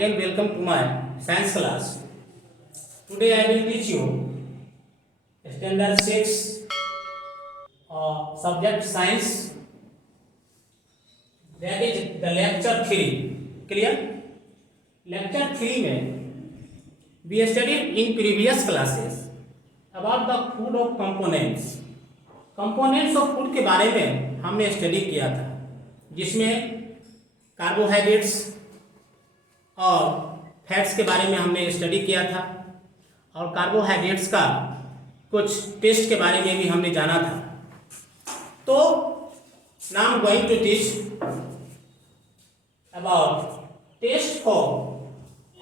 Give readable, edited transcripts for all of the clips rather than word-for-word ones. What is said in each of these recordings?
Again, welcome to my science class. Today I will teach you standard 6 subject science, that is the lecture 3. Clear? Lecture 3 में we studied in previous classes about the food of components. Components of food के बारे में हमने study किया था, जिसमें carbohydrates और fats के बारे में हमने स्टडी किया था, और कार्बोहाइड्रेट्स का कुछ टेस्ट के बारे में भी हमने जाना था. तो now I am going to teach about test for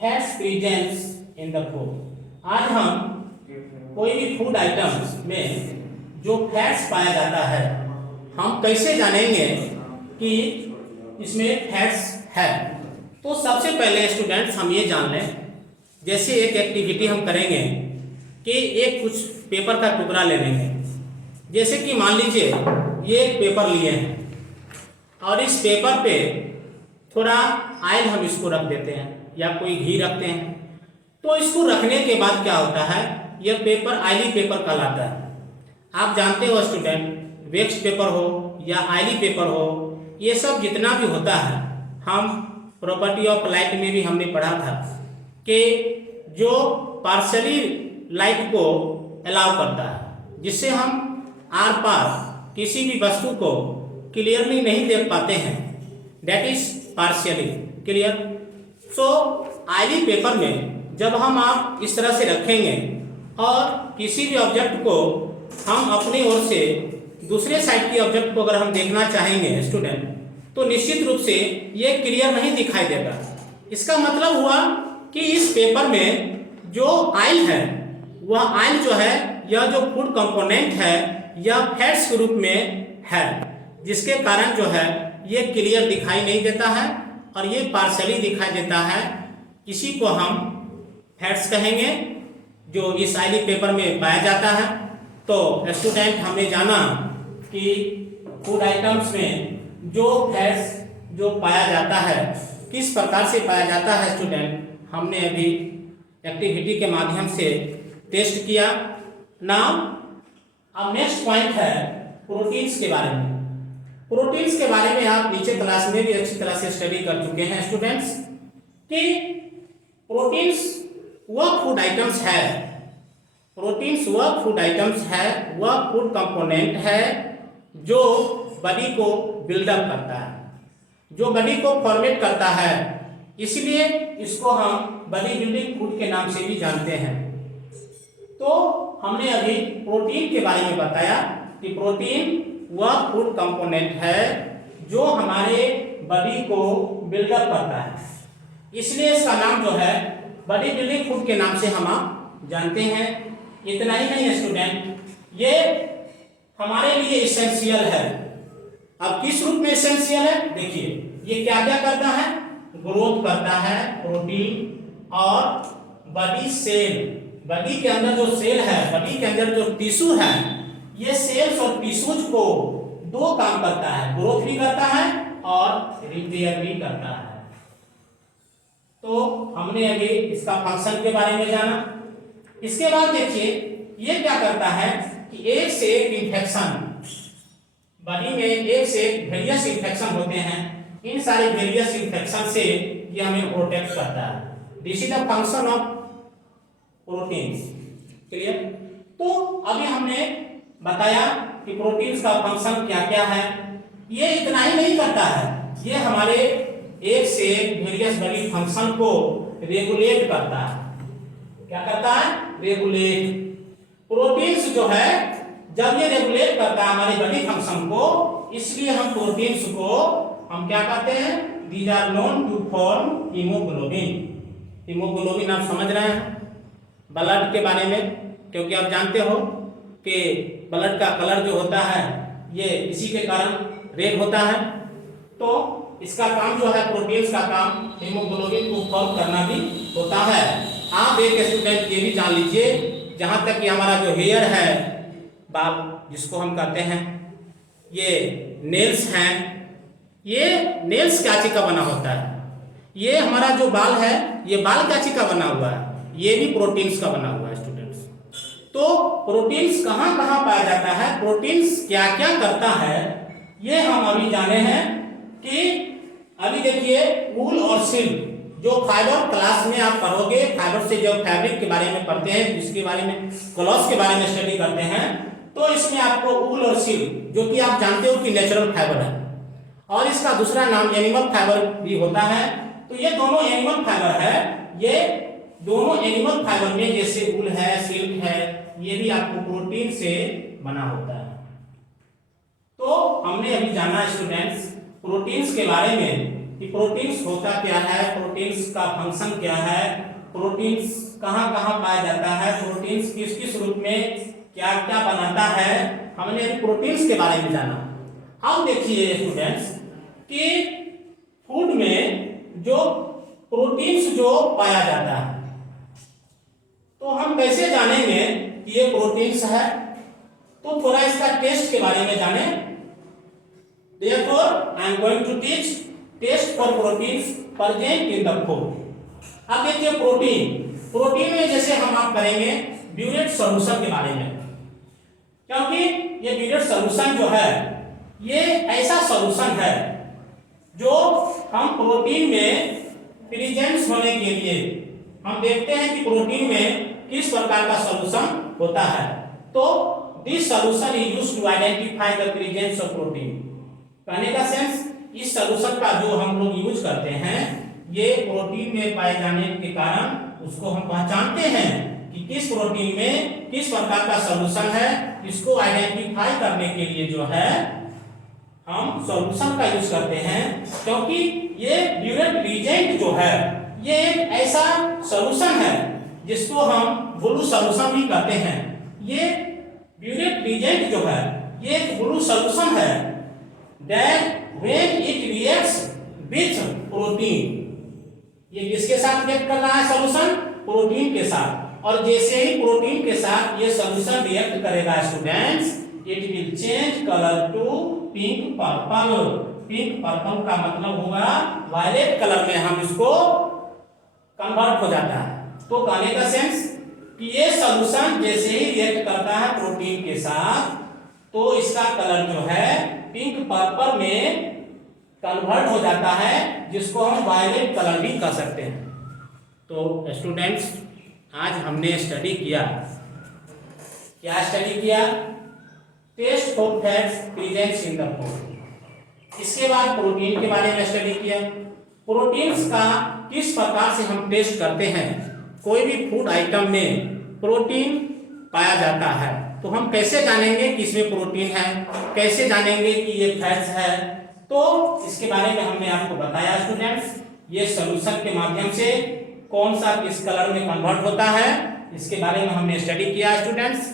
fats presence in the food. आज हम कोई भी फूड आइटम्स में जो फैट्स पाया जाता है, हम कैसे जानेंगे कि इसमें फैट्स है. तो सबसे पहले स्टूडेंट्स हम ये जान लें, जैसे एक एक्टिविटी हम करेंगे कि एक कुछ पेपर का टुकड़ा ले लेंगे. जैसे कि मान लीजिए ये एक पेपर लिए हैं और इस पेपर पे थोड़ा ऑयल हम इसको रख देते हैं या कोई घी रखते हैं. तो इसको रखने के बाद क्या होता है, यह पेपर ऑयली पेपर कहलाता है. आप जानते हो स्टूडेंट, वेक्स पेपर हो या ऑयली पेपर हो, ये सब जितना भी होता है, हम प्रॉपर्टी ऑफ लाइट में भी हमने पढ़ा था कि जो पार्शली लाइट को अलाउ करता है, जिससे हम आर पार किसी भी वस्तु को क्लियरली नहीं देख पाते हैं, that is partially. Clear? So oily paper में जब हम आप इस तरह से रखेंगे और किसी भी ऑब्जेक्ट को हम अपनी ओर से दूसरे साइड के ऑब्जेक्ट को अगर हम देखना चाहेंगे स्टूडेंट, तो निश्चित रूप से ये क्लियर नहीं दिखाई देगा. इसका मतलब हुआ कि इस पेपर में जो ऑयल है, वह ऑयल जो है, यह जो फूड कंपोनेंट है, यह फैट्स के रूप में है, जिसके कारण जो है ये क्लियर दिखाई नहीं देता है और ये पार्शली दिखाई देता है. इसी को हम फैट्स कहेंगे, जो इस ऑयली पेपर में पाया जाता है. तो स्टूडेंट, हमने जाना कि फूड आइटम्स में जो फैट्स जो पाया जाता है, किस प्रकार से पाया जाता है स्टूडेंट, हमने अभी एक्टिविटी के माध्यम से टेस्ट किया. नाउ अब नेक्स्ट पॉइंट है प्रोटीन्स के बारे में. प्रोटीन्स के बारे में आप नीचे क्लास में भी अच्छी तरह से स्टडी कर चुके हैं स्टूडेंट्स, कि प्रोटीन्स वह फूड आइटम्स है, प्रोटीन्स वह फूड आइटम्स है, वह फूड कंपोनेंट है जो बॉडी को बिल्डअप करता है, जो बॉडी को फॉर्मेट करता है. इसलिए इसको हम बॉडी बिल्डिंग फूड के नाम से भी जानते हैं. तो हमने अभी प्रोटीन के बारे में बताया कि प्रोटीन वह फूड कंपोनेंट है जो हमारे बॉडी को बिल्डअप करता है. इसलिए इसका नाम जो है बॉडी बिल्डिंग फूड के नाम से हम आप जानते हैं. इतना ही नहीं स्टूडेंट, ये हमारे लिए इसेंशियल है. अब किस रूप में इसेंशियल है, देखिए ये क्या क्या करता है, ग्रोथ करता है प्रोटीन, और बॉडी सेल, बॉडी के अंदर जो सेल है, बॉडी के अंदर जो टिश्यू है, ये सेल्स और टिश्यूज को दो काम करता है, ग्रोथ भी करता है और रिपेयर भी करता है. तो हमने अभी इसका फंक्शन के बारे में जाना. इसके बाद देखिए ये क्या करता है कि एक से एक इन्फेक्शन, बॉडी में एक से एक वेरियस इन्फेक्शन होते हैं, इन सारे वेरियस इन्फेक्शन से ये हमें प्रोटेक्ट करता है. This is the function of proteins. Clear? तो अभी हमने बताया कि प्रोटीन्स का फंक्शन क्या क्या है. ये इतना ही नहीं करता है, ये हमारे एक से एक वेरियस बॉडी फंक्शन को रेगुलेट करता है. क्या करता है? रेगुलेट. प्रोटीन्स जो है, जब ये रेगुलेट करता है हमारे बॉडी फंक्शन को, इसलिए हम प्रोटीन्स को हम क्या कहते हैं, these are known to form haemoglobin. Haemoglobin आप समझ रहे हैं ब्लड के बारे में, क्योंकि आप जानते हो कि ब्लड का कलर जो होता है ये इसी के कारण रेड होता है. तो इसका काम जो है, प्रोटीन्स का काम हीमोग्लोबिन को फॉर्म करना भी होता है. आप एक स्टूडेंट ये भी जान लीजिए, जहाँ तक कि हमारा जो हेयर है, बाल जिसको हम कहते हैं, ये नेल्स हैं, ये नेल्स क्या चीज का बना होता है, ये हमारा जो बाल है, ये बाल क्या चीज का बना हुआ है? ये भी प्रोटीन्स का बना हुआ है स्टूडेंट्स। तो प्रोटीन्स कहाँ कहाँ पाया जाता है, प्रोटीन्स क्या क्या करता है, ये हम अभी जाने हैं। कि अभी देखिए वूल और सिल्क, जो फाइबर क्लास में आप पढ़ोगे, फाइबर से जो फैब्रिक के बारे में पढ़ते हैं, इसके बारे में क्लॉथ के बारे में स्टडी करते हैं, तो इसमें आपको वूल और सिल्क, जो कि आप जानते हो कि नेचुरल फाइबर है, और इसका दूसरा नाम एनिमल फाइबर भी होता है। तो ये दोनों एनिमल फाइबर है। ये दोनों एनिमल फाइबर में जैसे वूल है, सिल्क है, ये भी आपको प्रोटीन से बना होता है। तो हमने अभी जाना स्टूडेंट्स प्रोटीन्स के बारे में कि प्रोटीन्स होता क्या है, प्रोटीन्स का फंक्शन क्या है, प्रोटीन्स कहाँ कहाँ पाया जाता है, प्रोटीन्स किस किस रूप में क्या क्या बनाता है, हमने अभी प्रोटीन्स के बारे में जाना। अब देखिए स्टूडेंट्स कि फूड में जो प्रोटीन्स जो पाया जाता है, तो हम कैसे जानेंगे कि ये प्रोटीन्स है? तो थोड़ा इसका टेस्ट के बारे में जाने। Therefore, I am going to teach test for proteins present in the food। अब देखिए प्रोटीन में जैसे हम आप करेंगे ब्यूरेट सॉल्यूशन के बारे में, क्योंकि ये ब्यूरेट सॉल्यूशन जो है ये ऐसा सॉल्यूशन है जो हम प्रोटीन में प्रेजेंस होने के लिए हम देखते हैं कि प्रोटीन में किस प्रकार का सॉल्यूशन होता है। तो this solution is used to identify the presence of protein. कहने का सेंस, इस सॉल्यूशन का जो हम लोग यूज करते हैं, ये प्रोटीन में पाए जाने के कारण उसको हम पहचानते हैं कि किस प्रोटीन में किस प्रकार का सॉल्यूशन है। इसको आइडेंटिफाई करने के लिए जो है हम सॉल्यूशन का यूज करते हैं, क्योंकि ये ब्यूरेट रिएजेंट जो है ये एक ऐसा सॉल्यूशन है जिसको हम ब्लू सॉल्यूशन भी कहते हैं। ये ब्यूरेट रिएजेंट जो है ये एक ब्लू सॉल्यूशन है that when it reacts with protein, ये किसके साथ रिएक्ट कर रहा है सॉल्यूशन? प्रोटीन के साथ। और जैसे ही प्रोटीन के साथ ये सॉल्यूशन रिएक्ट करेगा students, it will change colour to pink purple. Pink purple का मतलब होगा वायलेट कलर में हम इसको कन्वर्ट हो जाता है। तो कहने का सेंस कि ये सॉल्यूशन जैसे ही रिएक्ट करता है प्रोटीन के साथ, तो इसका कलर जो है पिंक पर्पल में कन्वर्ट हो जाता है, जिसको हम वायलेट कलर भी कह सकते हैं। तो स्टूडेंट्स आज हमने स्टडी किया, क्या स्टडी किया? Test for fats present in the food. इसके बाद प्रोटीन के बारे में स्टडी किया। प्रोटीन्स का किस प्रकार से हम टेस्ट करते हैं, कोई भी फूड आइटम में प्रोटीन पाया जाता है तो हम कैसे जानेंगे कि इसमें प्रोटीन है, कैसे जानेंगे कि ये फैट्स है। तो इसके बारे में हमने आपको बताया स्टूडेंट्स। ये सॉल्यूशन के माध्यम से कौन सा किस कलर में कन्वर्ट होता है, इसके बारे में हमने स्टडी किया स्टूडेंट्स।